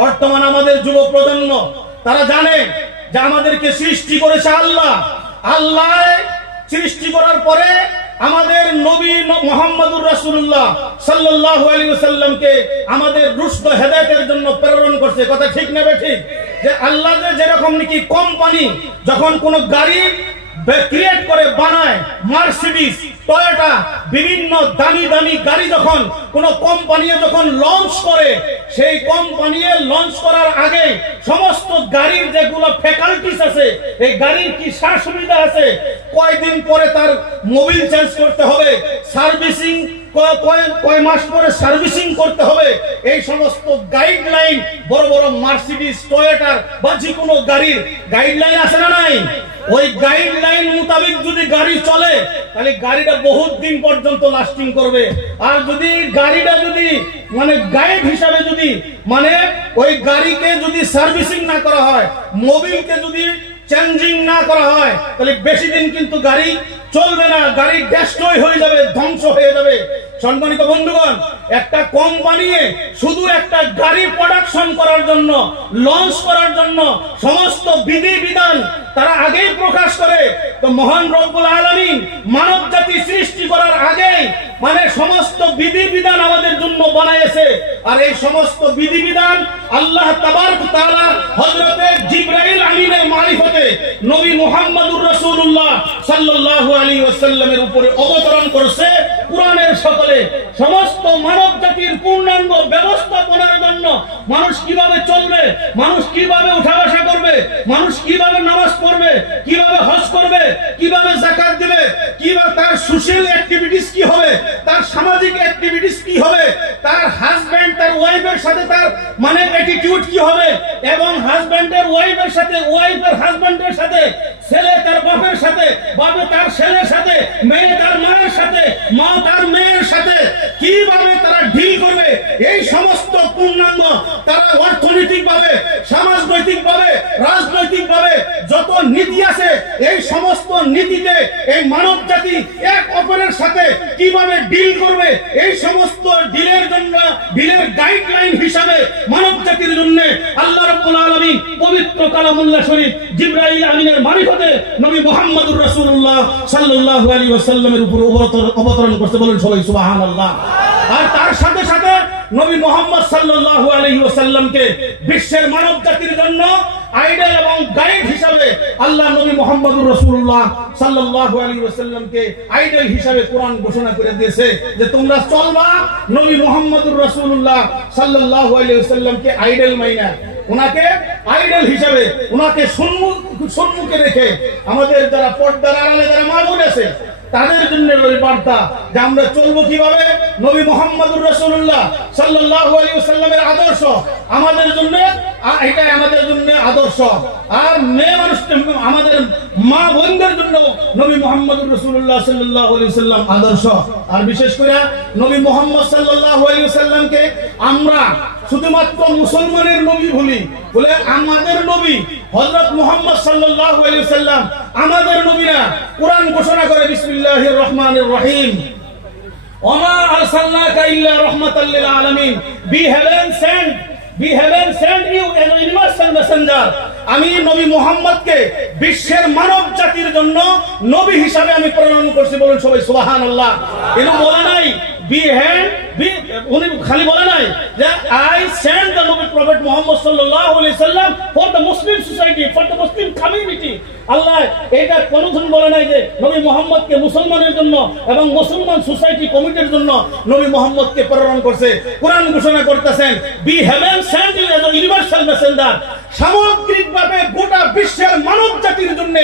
বর্তমান আমাদের যুব প্রজন্ম তারা জানে যে আমাদেরকে সৃষ্টি করেছে আল্লাহ। আল্লাহ সৃষ্টি করার পরে আমাদের নবী মুহাম্মদুর রাসূলুল্লাহ সাল্লাল্লাহু আলাইহি ওয়াসাল্লামকে আমাদের রুশদ হেদায়েতের জন্য প্রেরণ করছে। কথা ঠিক নেবে ঠিক? যে আল্লাহ যেরকম নাকি কোম্পানি যখন কোন গাড়ি ক্রিয়েট করে বানায়, মার্সিডিজ, টয়োটা, বিভিন্ন দামি দামি গাড়ি যখন কোন কোম্পানি যখন লঞ্চ করে, সেই কোম্পানি লঞ্চ করার আগে সমস্ত গাড়ির যেগুলো ফ্যাকাল্টিস আছে, এই গাড়ির কি সুবিধা আছে, কয়দিন পরে তার মোবিল চেঞ্জ করতে হবে, সার্ভিসিং কয় মাস পরে সার্ভিসিং করতে হবে, এই সমস্ত গাইডলাইন বড় বড় মার্সিডিজ, টয়োটার বা যে কোনো গাড়ির গাইডলাইন আছে না নাই? ওই গাইডলাইন মোতাবেক যদি গাড়ি চলে তাহলে গাড়িটা বহুত দিন পর্যন্ত লাস্টিং করবে। আর যদি গাড়িটা যদি মানে গাইড হিসাবে যদি মানে ওই গাড়িকে যদি সার্ভিসিং না করা হয়, মোবিলকে যদি চেঞ্জিং না করা হয়, তাহলে বেশি দিন কিন্তু গাড়ি চলবে না, গাড়ি ডেস্ট্রয় হয়ে যাবে, ধ্বংস হয়ে যাবে। সম্মানিত বন্ধুগণ, একটা কোম্পানি শুধু একটা গাড়ি প্রোডাকশন করার জন্য, লঞ্চ করার জন্য সমস্ত বিধি বিধান তারা আগেই প্রকাশ করে। তো মহান রব্বুল আলামিন মানব জাতি সৃষ্টি করার আগেই মানে সমস্ত বিধি বিধান আমাদের জন্য বানাইছে। আর এই সমস্ত বিধি বিধান আল্লাহ তাবারক তাআলা হযরতে জিবরাইল আমিনের মারিফতে নবী মুহাম্মদুর রাসূলুল্লাহ সাল্লাল্লাহু আলাইহি ওয়াসাল্লামের উপরে অবতরণ করেছে। কোরআনের সকলে সমস্ত মানব জাতির পূর্ণাঙ্গ ব্যবস্থাপনার জন্য মানুষ কিভাবে চলবে, মানুষ কিভাবে উঠা বসা করবে, মানুষ কিভাবে নামাজ পড়বে, কিভাবে হজ করবে, কিভাবে যাকাত দিবে, কিভাবে তার সোশ্যাল অ্যাক্টিভিটিস কি হবে, তার সামাজিক অ্যাক্টিভিটিস কি হবে, তার হাজবেন্ড তার ওয়াইফের সাথে তার মানে অ্যাটিটিউড কি হবে, এবং হাজবেন্ডের ওয়াইফের সাথে, ওয়াইফের হাজবেন্ডের সাথে, ছেলে তার বাপের সাথে, বাবা তার ছেলের সাথে, মেয়ে তার মায়ের সাথে, মা তার মেয়ের সাথে কিভাবে তারা ডিল করবে, এই সমস্ত পূর্ণাঙ্গ তারা অর্থনৈতিকভাবে, সামাজিকভাবে, রাজনৈতিকভাবে যত নীতি আছে, এই সমস্ত নীতিতে এই মানব জাতি এক অপরের সাথে কিভাবে ডিল করবে, এই সমস্ত ডিলের জন্য ডিলের গাইডলাইন হিসাবে মানব জাতির জন্য আল্লাহ রাব্বুল আলামিন পবিত্র কালামুল্লাহ শরীফ জিবরাইল আমিনের মারিফতে নবী মুহাম্মদুর রাসূলুল্লাহ সাল্লাল্লাহু আলাইহি ওয়াসাল্লামের উপর অবতরণ করতে, বলেন সবাই সুবহানাল্লাহ। আর তার সাথে সাথে নবী মুহাম্মদ সাল্লাল্লাহু আলাইহি ওয়াসাল্লামকে বিশ্বের মানব জাতির জন্য আইডল এবং গাইড হিসাবে আল্লাহ নবী মুহাম্মদুর রাসূলুল্লাহ সাল্লাল্লাহু আলাইহি ওয়াসাল্লামকে আইডল হিসাবে কোরআন ঘোষণা করে দিয়েছে যে তোমরা চলবা নবী মুহাম্মদুর রাসূলুল্লাহ সাল্লাল্লাহু আলাইহি ওয়াসাল্লামকে আইডল মাইনা, ওনাকে আইডল হিসাবে ওনাকে সম্মুখে রেখে আমাদের যারা পর্দার আড়ালে যারা মা বোন আছে তাদের জন্য ওই বার্তা যে আমরা চলবো কিভাবে, নবী মুহাম্মদুর রাসূলুল্লাহ সাল্লাল্লাহু আলাইহি ওয়াসাল্লামের আদর্শ আমাদের জন্য, এটাই আমাদের জন্য আদর্শ। আর মেয়ে মানুষ আমাদের মা বোনদের জন্য নবী মুহাম্মদুর রাসূলুল্লাহ সাল্লাল্লাহু আলাইহি ওয়াসাল্লাম আদর্শ। আর বিশেষ করে নবী মুহাম্মদ সাল্লাল্লাহু আলাইহি ওয়াসাল্লামকে আমরা শুধুমাত্র মুসলমানের নবী বলে আমাদের নবী হযরত মুহাম্মদ সাল্লাল্লাহু আলাইহি ওয়াসাল্লাম আমাদের নবী না। কোরআন ঘোষণা করে বিসমিল্লাহির রহমানির রহিম, ওমা আরসালনাকা ইল্লা রাহমাতাল লিল আলামিন, we haven't sent you as a universal messenger। আমি নবী মুহাম্মদকে বিশ্বের মানব জাতির জন্য নবী হিসাবে আমি প্রেরণ করছি, বলেন সবাই সুবহানাল্লাহ। এর বলা নাই উনি খালি বলে নাই যে I sent the Noble Prophet Muhammad sallallahu alaihi wasallam for the Muslim society, for the Muslim community। আল্লাহ এটা কোনদিন বলে নাই যে নবী মুহাম্মদকে মুসলমানের জন্য এবং মুসলমান সোসাইটি কমিটির জন্য নবী মুহাম্মদকে প্রেরণ করছে। কোরআন ঘোষণা করতেছেন we haven't sent you as a universal messenger, সামগ্রিকভাবে গোটা বিশ্বের মানব জাতির জন্য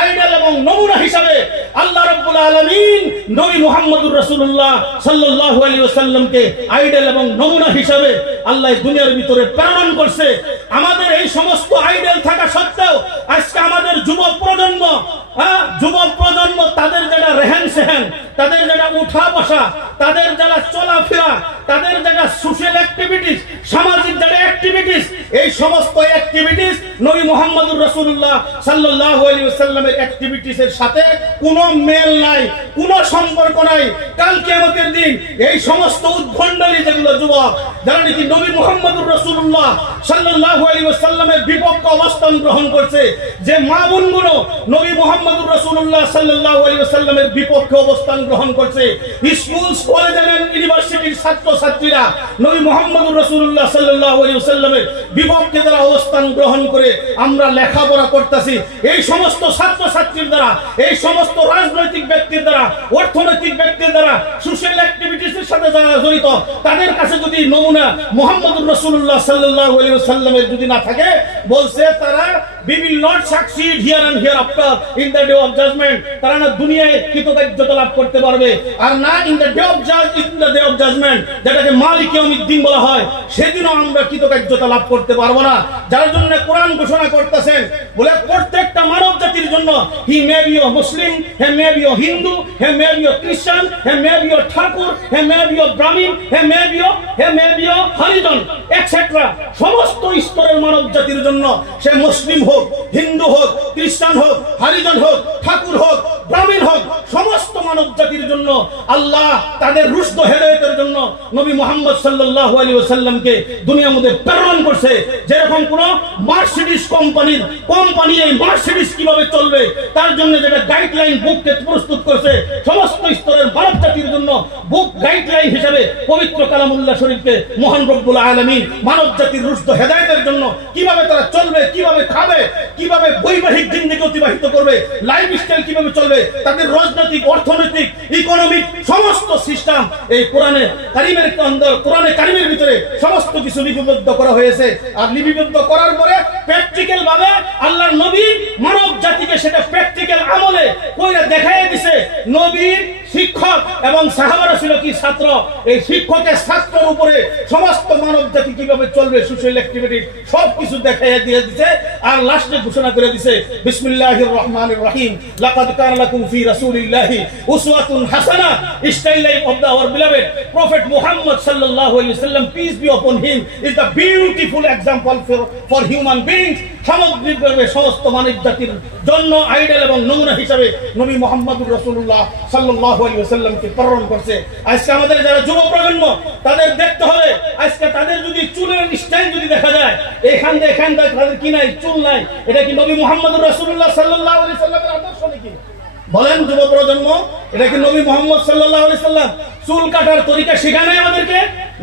আইডল এবং নমুনা হিসাবে আল্লাহ রাব্বুল আলামিন নবী মুহাম্মদুর রাসূলুল্লাহ সাল্লাল্লাহু আলাইহি ওয়াসাল্লামকে আইডল এবং নমুনা হিসাবে আল্লাহ দুনিয়ার ভিতরে প্রেরণ করছে। আমাদের এই সমস্ত আইডল থাকা সত্ত্বেও আজকে আমাদের যুব প্রজন্ম তাদের যারা রেহেন সেহেন, তাদের যারা উঠা বসা, তাদের যারা চলাফেরা, তাদের যারা সোশ্যাল অ্যাক্টিভিটিস, সামাজিক যারা অ্যাক্টিভিটিস, এই সমস্ত অ্যাক্টিভিটিস নবী মুহাম্মদুর রাসূলুল্লাহ সাল্লাল্লাহু আলাইহি ওয়াসাল্লামের অ্যাক্টিভিটিসের সাথে কোনো মেল নাই, কোনো সম্পর্ক নাই। কাল কিয়ামতের দিন এই সমস্ত উদ্ভণ্ডালী যেগুলো যুবক যারা নাকি নবী মুহাম্মদুর রাসূলুল্লাহ সাল্লাল্লাহু আলাইহি ওয়াসাল্লামের বিপক্ষে অবস্থান গ্রহণ করছে, যে মা বোনগুলো নবী মুহাম্মদুর রাসূলুল্লাহ সাল্লাল্লাহু আলাইহি ওয়াসাল্লামের বিপক্ষে অবস্থান গ্রহণ করছে, স্কুল কলেজ এবং ইউনিভার্সিটির ছাত্র ছাত্রীরা নবী মুহাম্মদুর রাসূলুল্লাহ সাল্লাল্লাহু আলাইহি ওয়াসাল্লামের বিপক্ষে যারা অবস্থান গ্রহণ করে আমরা লেখাপড়া করতেছি, এই সমস্ত ছাত্র ছাত্রীর দ্বারা, এই সমস্ত রাজনৈতিক ব্যক্তির দ্বারা, অর্থনৈতিক ব্যক্তির দ্বারা, সোশ্যাল অ্যাক্টিভিটিসের সাথে যারা জড়িত, তাদের কাছে যদি নমুনা মুহাম্মদুর রাসূলুল্লাহ সাল্লাল্লাহু আলাইহি ওয়াসাল্লামের যদি না থাকে, বলছে তারা we will not succeed here and hereafter in the day of judgment। তারা না দুনিয়ায় কৃতকার্যতা লাভ করতে পারবে আর না in the day of judgment, যেটাকে মালিক ইয়াউমিদ্দিন বলা হয়, সেদিনও আমরা কৃতকার্যতা লাভ করতে পারবো না। যার জন্য কোরআন ঘোষণা করতেছেন বলে প্রত্যেকটা মানব জাতির জন্য he may be a Muslim, he may be a Hindu, he may be a Christian, he may be a Thakur, he may be a Brahmin, he may be a Harijan etc. সমস্ত স্তরের মানব জাতির জন্য, সে মুসলিম হোক, হিন্দু হোক, খ্রিস্টান হোক, হরিজন হোক, ঠাকুর হোক, ব্রাহ্মণ হোক, সমস্ত মানব জাতির জন্য আল্লাহ তাদের রুশদ হেদায়েতের জন্য নবী মুহাম্মদ সাল্লাল্লাহু আলাইহি ওয়াসাল্লামকে দুনিয়ার মধ্যে প্রেরণ করছে। যেরকম কোন মার্সিডিজ কোম্পানি এই মার্সিডিজ কিভাবে চলবে তার জন্য যেটা গাইডলাইন বুককে প্রস্তুত করছে, সমস্ত স্তরের মানব জাতির জন্য বুক গাইডলাইন হিসেবে পবিত্র কালামুল্লাহ শরীফকে মহান রব্বুল আলামিন মানব জাতির রুশদ হেদায়েতের জন্য কিভাবে তারা চলবে, কিভাবে খাবে, কিভাবে বৈবাহিক জিন্দেগি অতিবাহিত করবে, লাইফস্টাইল কিভাবে চলবে, তাদের রাজনৈতিক, অর্থনৈতিক, ইকোনমিক সমস্ত সিস্টেম এই কোরআনে কারিমের ভিতরে সমস্ত কিছু লিপিবদ্ধ করা হয়েছে। আর লিপিবদ্ধ করার পরে প্র্যাকটিক্যাল ভাবে আল্লাহর নবী মানব জাতিকে সেটা প্র্যাকটিক্যাল আমলে কইরা দেখায় দিয়েছে। নবী শিক্ষক এবং সাহাবারা ছিল কি ছাত্র, এই শিক্ষকের ছাত্রের উপরে সমস্ত মানব জাতি কিভাবে চলবে, সোশ্যাল অ্যাক্টিভিটি সবকিছু দেখাইয়া দিয়ে দিয়েছে। আর লাস্টে ঘোষণা করে দিয়েছে বিসমিল্লাহির রহমানির রহিম, লাকাদ কানা লাকুম ফি রাসূলিল্লাহি উসওয়াতুন হাসানাহ, style life of our beloved prophet Muhammad সাল্লাল্লাহু আলাইহি ওয়াসাল্লাম, peace be upon him, is the beautiful example for human beings. সামগ্রিকভাবে সমস্ত মানব জাতির জন্য আইডল এবং নমুনা হিসাবে নবী মুহাম্মদুর রাসূলুল্লাহ সাল্লাল্লাহু আলাইহি ওয়াসাল্লামকে প্রেরণ করছে। আজকে আমাদের যারা যুব প্রজন্ম, তাদের দেখতে হবে আজকে তাদের যদি চুল এখান দিয়ে এখান দিয়ে তাদের কি নাই, চুল নাই। এটা কি নবী মুহাম্মদুর রাসূলুল্লাহ সাল্লাল্লাহু আলাইহি সাল্লামের আদর্শ নাকি? বলেন যুব প্রজন্ম, এটা কি নবী মুহাম্মদ সাল্লাল্লাহু আলাইহি সাল্লাম চুল কাটার তরিকা শেখায় নাই আমাদেরকে?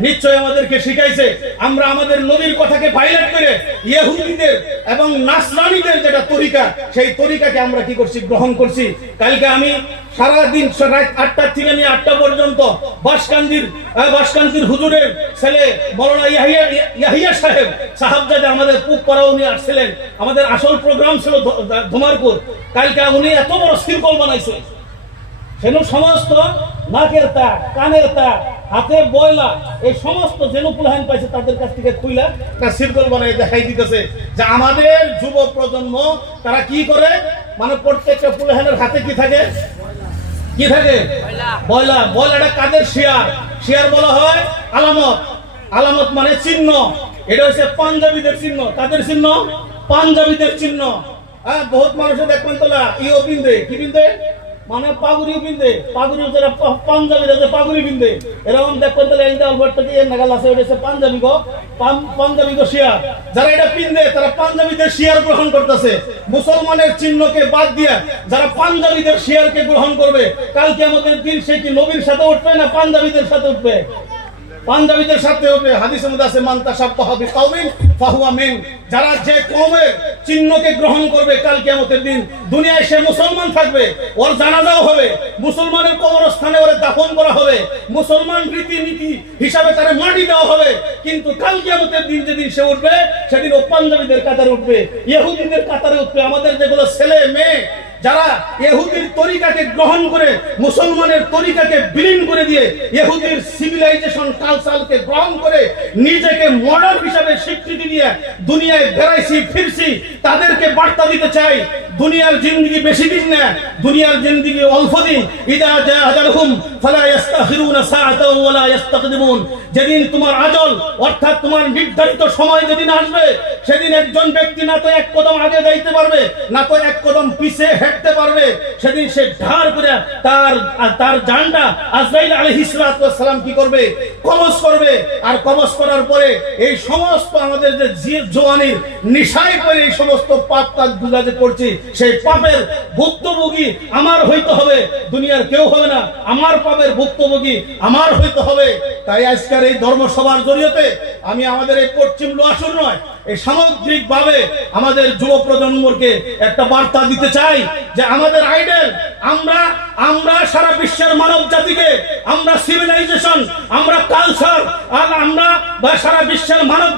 নিশ্চয় আমাদেরকে শিখাইছে। আমরা আমাদের নবীর কথাকে ভাইলেট করে ইহুদিদের এবং নাসরানীদের যেটা তরিকা, সেই তরিকাকে আমরা কি করছি, গ্রহণ করছি। কালকে আমি সারাদিন রাত 8টা থেকে নিয়ে 8টা পর্যন্ত বাসকান্দির হুজুরের ছেলে মৌলানা ইয়াহিয়া সাহেব সাহাবজাদে আমাদের পুকপাড়া উনি আসছিলেন। আমাদের আসল প্রোগ্রাম ছিল ধুমারপুর। কালকে উনি এত বড় সিম্বল বানাইছে, সেন সমস্ত নাকের তার, কানের তার, হাতে বয়লা, এই সমস্ত জেনুপুলহান পাইছে তাদের কাছ থেকে খুইলা একটা সিম্বল বানাই দেখাই দিতেছে যে আমাদের যুব প্রজন্ম তারা কি করে, মানে প্রত্যেকটা পুলহানের হাতে কি থাকে, কি থাকে, বয়লা। বয়লাটা কাদের শিয়ার, শিয়ার বলা হয় আলামত। আলামত মানে চিহ্ন। এটা হচ্ছে পাঞ্জাবিদের চিহ্ন। কাদের চিহ্ন? পাঞ্জাবিদের চিহ্ন। হ্যাঁ, বহুত মানুষে দেখবেন তোলা ইও পিন্দে, কি পিন্দে, মানে পাগুড়ি পিন্দে। পাগুড়ি যারা পাঞ্জাবিরা যে পাগুড়ি পিন্দে, এরকম দেখবেন তাহলে এই আলবারটা দিয়ে নাগাল আছে, ওটা হচ্ছে পাঞ্জাবি গো, পাঞ্জাবি গো শিয়ার। যারা এটা পিন্দে তারা পাঞ্জাবিদের শিয়ার গ্রহণ করতেছে। মুসলমানের চিহ্নকে বাদ দিয়ে যারা পাঞ্জাবিদের শিয়ারকে গ্রহণ করবে, কালকে আমাদের দিন সে কি নবীর সাথে উঠবে না পাঞ্জাবিদের সাথে উঠবে? পাঞ্জাবিদের সাথে উঠবে। হাদিসের মধ্যে আছে মান তাশাব্বাহা বিকাউমিন ফাহুয়া মিন। যারা যে কওমের চিহ্নকে গ্রহণ করবে, কাল কিয়ামতের দিন দুনিয়ায় সে মুসলমান থাকবে, ওর জানাজাও হবে, মুসলমানের কবরস্থানে ওরে দাফন করা হবে, মুসলমান রীতিনীতি হিসাবে তারে মাটি দেওয়া হবে। কিন্তু কাল কিয়ামতের দিন যেদিন সে উঠবে, সেদিন ও পাঞ্জাবিদের কাতারে উঠবে, ইহুদিদের কাতারে উঠবে। আমাদের যেগুলো ছেলে মেয়ে যারা ইহুদির তরিকাকে গ্রহণ করে মুসলমানের তরিকাকে বিলীন করে দিয়ে ইহুদির সিভিলাইজেশন কালচারকে গ্রহণ করে নিজেকে মডার্ন হিসাবে স্বীকৃতি দিয়ে দুনিয়ায় বেড়াইছি ফিরছি, তাদেরকে বার্তা দিতে চাই দুনিয়ার জিন্দেগি বেশি দিন না, দুনিয়ার জিন্দেগি অল্প দিন। ইদা জা আজালহুম ফালা ইস্তাখিরুনা সাআতাও ওয়ালা ইস্তাকদিমুন। যেদিন তোমার আজল অর্থাৎ তোমার নির্ধারিত সময় যেদিন আসবে, সেদিন একজন ব্যক্তি না তো এক কদম আগে যাইতে পারবে, না তো এক কদম পিছে হেঁটতে পারবে। সেদিন সে ধার করে তার জানটা আজরাইল আলাইহিস সালাম কি করবে, কবজ করবে। আর কবজ করার পরে এই সমস্ত আমাদের যে জওয়ানির নিশায় করে এই সমস্ত পাপ কাজ গুলা যে করছি, সেই পাপের ভুক্তভোগী আমার হইতে হবে, দুনিয়ার কেউ হবে না। আমার পাপের ভুক্তভোগী আমার হইতে হবে। তাই আজকের এই ধর্মসভার জরিয়তে আমি আমাদের এই পশ্চিম লোয়াসুর নয়, এই সামগ্রিক ভাবে আমাদের যুব প্রজন্মকে একটা বার্তা দিতে চাই যে আমাদের আইডেল, আমরা সারা বিশ্বের মানব জাতিকে, আমরা সিভিলাইজেশন, আমরা কালচার, আর আমরা সারা বিশ্বের মানব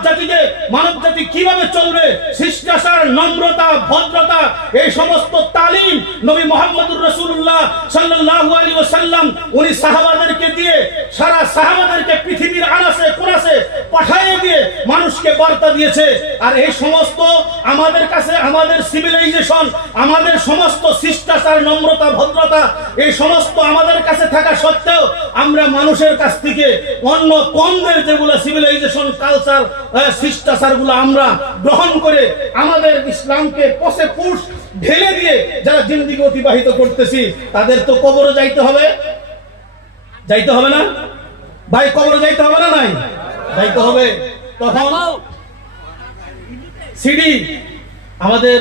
জাতি কিভাবে চলবে, শিষ্টাচার, নম্রতা, ভদ্রতা, এই সমস্ত তালিম নবী মুহাম্মদুর রাসূলুল্লাহ সাল্লাল্লাহু আলাইহি ওয়াসাল্লাম উনি সাহাবাদেরকে দিয়ে, সারা সাহাবাদেরকে পৃথিবীর আনাচে কোনাচে পাঠিয়ে দিয়ে মানুষকে বার্তা দিয়েছে। আর এই সমস্ত আমাদের কাছে, আমাদের সিভিলাইজেশন, আমাদের সমস্ত শিষ্টাচার, নম্রতা, ভদ্রতা, এই সমস্ত আমাদের কাছে থাকা সত্ত্বেও আমরা মানুষের কাছ থেকে অন্য কমদের যেগুলো সিভিলাইজেশন, কালচার, শিষ্টাচার গুলো আমরা গ্রহণ করে আমাদের ইসলামকে পচে পুষ ঢেলে দিয়ে যারা জিন্দেগি অতিবাহিত করতেছি, তাদের তো কবরে যাইতে হবে, যাইতে হবে না ভাই? কবরে যাইতে হবে না? নাই, যাইতে হবে। তখন সিডি আমাদের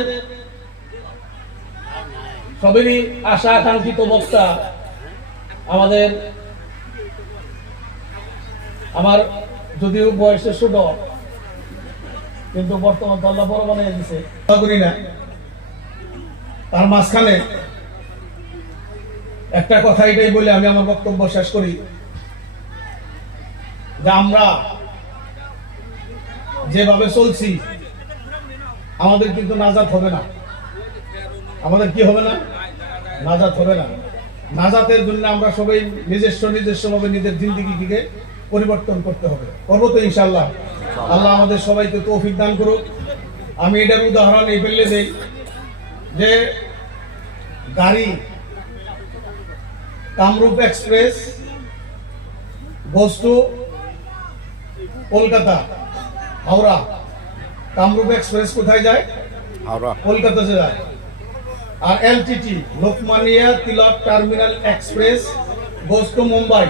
সবেরই আশা আকাঙ্ক্ষিত বক্তা, আমার যদিও বয়সে ছোট, কিন্তু বর্তমান আল্লাহ বড় বানিয়ে দিছে, করি না। তার মাঝখানে একটা কথা এটাই বলে আমি আমার বক্তব্য শেষ করি যে আমরা যেভাবে চলছি আমাদের কিন্তু নাজাত হবে না। আমাদের কি হবে না? নাজাত হবে না। নাজাতের জন্য আমরা সবাই নিজস্বভাবে নিজের জিন্দেগিকে পরিবর্তন করতে হবে। করবো তো ইনশাআল্লাহ। আল্লাহ আমাদের সবাইকে তৌফিক দান করুক। আমি এটার উদাহরণ এই ফেললে দেই যে গাড়ি Kamrup express goes to Kolkata, Howrah. Kamrup express কোথায় যায়? হাওড়া, কলকাতাতে যায়। আর LTT Lokmanya Tilak terminal express goes to Mumbai,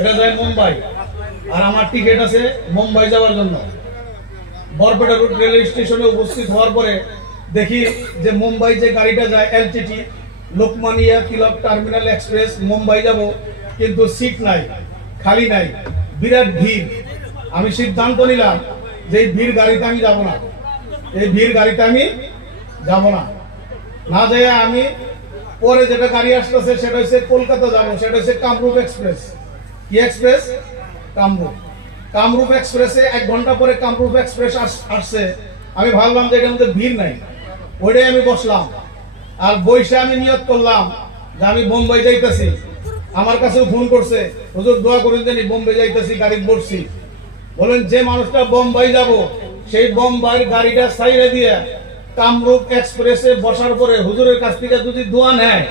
এটা যায় মুম্বাই। আর আমার টিকিট আছে মুম্বাই যাওয়ার জন্য। বরপেটা রোড রেল স্টেশনে উপস্থিত হওয়ার পরে দেখি যে মুম্বাই যে গাড়িটা যায় LTT Lokmanya Tilak terminal express Mumbai যাব, কিন্তু সিট নাই, খালি নাই, বিরাট ভিড়। আমি সিদ্ধান্ত নিলাম যে এই ভিড় গাড়িতে আমি যাব না, এই ভিড় গাড়িতে আমি যাব না। না যেয়ে আমি পরে যেটা গাড়ি আসতেছে সেটা হচ্ছে কলকাতা যাব, সেটা হচ্ছে কামরূপ এক্সপ্রেস। কি এক্সপ্রেস? কামরূপ। কামরূপ এক্সপ্রেসে 1 ঘন্টা পরে কামরূপ এক্সপ্রেস আসছে। আমি ভাবলাম যে এটার মধ্যে ভিড় নাই, ওইটাই আমি বসলাম। আর বইসে আমি নিয়ত করলাম যে আমি বোম্বাই যাইতেছি। আমার কাছেও ফোন করছে, হুজুর দোয়া করেন জানি বোম্বাই যাইতেছি, গাড়ি বসছি। বলেন যে মানুষটা বোম্বাই যাব সেই বোম্বাইয়ের গাড়িটা সাইডে দিয়ে কামরূপ এক্সপ্রেসে বসার পরে হুজুরের কাছ থেকে যদি দোয়া নেয়,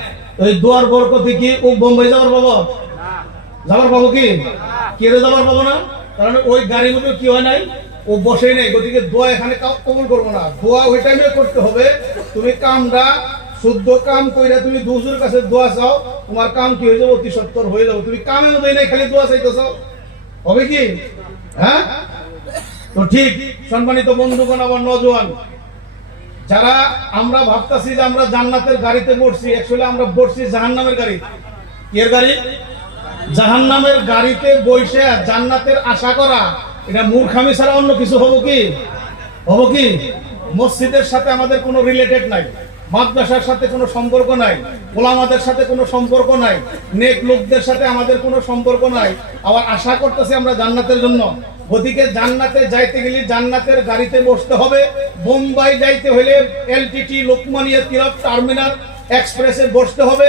ওই দোয়ার বরকতে কি ও বোম্বাই যাবার পাবো? যাবার পাবো কি? কেড়ে যাবার পাবো না? কারণ ওই গাড়ির মধ্যে কি হয় নাই, ও বসে নেই। গতিকে দোয়া এখানে কবুল করবো না। দোয়া ওই টাইমে করতে হবে, তুমি কামটা শুদ্ধ কাম কইরা তুমি হুজুরের কাছে দোয়া চাও, তোমার কাম কি হয়ে যাবে? অতি সত্তর হয়ে যাবে। তুমি কামের মধ্যে নাই, খালি দোয়া চাইতেছ, হবে কি? হ্যাঁ, তো ঠিক। সম্মানিত বন্ধুগণ, আমার নওজোয়ান যারা, আমরা ভাবতাছি যে আমরা জান্নাতের গাড়িতে বসছি, অ্যাকচুয়ালি আমরা বসছি জাহান্নামের গাড়ি। এর গাড়ি? জাহান্নামের গাড়িতে বসে জান্নাতের আশা করা, এটা মূর্খামি ছাড়া অন্য কিছু হবো কি? হবো কি? মসজিদের সাথে আমাদের কোনো রিলেটেড নাই, মাদ্রাসার সাথে কোনো সম্পর্ক নাই, ওলামাদের সাথে কোনো সম্পর্ক নাই, নেক লোকদের সাথে আমাদের কোনো সম্পর্ক নাই। আবার আশা করতেছি আমরা জান্নাতের জন্য। গতিকে জান্নাতে যাইতে গেলে জান্নাতের গাড়িতে বসতে হবে। বোম্বাই যাইতে হলে এলটিটি লোকমানিয়া তিলক টার্মিনাল এক্সপ্রেসে বসতে হবে।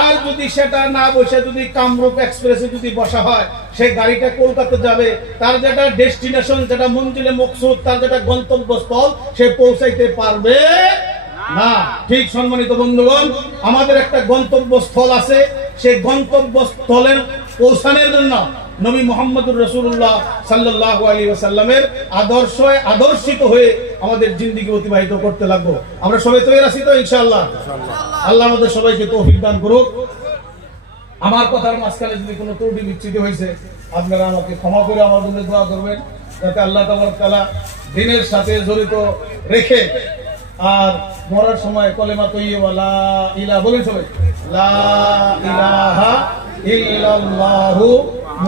আর যদি সেটা না বসে যদি কামরূপ এক্সপ্রেসে যদি বসা হয়, সেই গাড়িটা কলকাতা যাবে, তার যেটা ডেস্টিনেশন, যেটা মঞ্জিলে মকসুদ, তার যেটা গন্তব্যস্থল, সে পৌঁছাইতে পারবে না। ঠিক সম্মানিত বন্ধুগণ, আমাদের একটা গন্তব্যস্থল আছে। সেই গন্তব্যস্থলের পৌঁছানোর জন্য নবী মুহাম্মদুর রাসূলুল্লাহ সাল্লাল্লাহু আলাইহি ওয়াসাল্লামের আদর্শিত হয়ে আমাদের জিন্দেগি অতিবাহিত করতে লাগবো। আমরা সবাই তৈরি আছি তো ইনশাআল্লাহ? আল্লাহ আমাদের সবাইকে তৌফিক দান করুক। আমার কথার মাঝখানে যদি কোনো ত্রুটি বিচ্যুতি হয়েছে, আপনারা আমাকে ক্ষমা করে আমার জন্য দোয়া করবেন, যাতে আল্লাহ তাআলা দ্বীনের সাথে জড়িত রেখে আর মরার সময় কলেমা তৈয়বা লা ইলাহা, বলেন সবাই, লা ইলাহা ইল্লাল্লাহু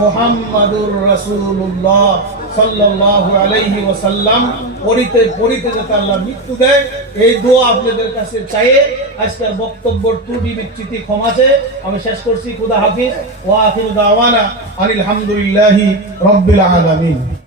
মুহাম্মাদুর রাসূলুল্লাহ সাল্লাল্লাহু আলাইহি ওয়াসাল্লাম পড়িতে যাতে আল্লাহ মৃত্যু দেয়, এই দোয়া আপনাদের কাছে চাইয়ে আজকের বক্তব্যের ত্রুটি বিচ্যুতি ক্ষমা চেয়ে আমি শেষ করছি। খুদা হাফিজ ওয়া আখিরু দাওয়ানা আনিল হামদুলিল্লাহি রাব্বিল আলামিন।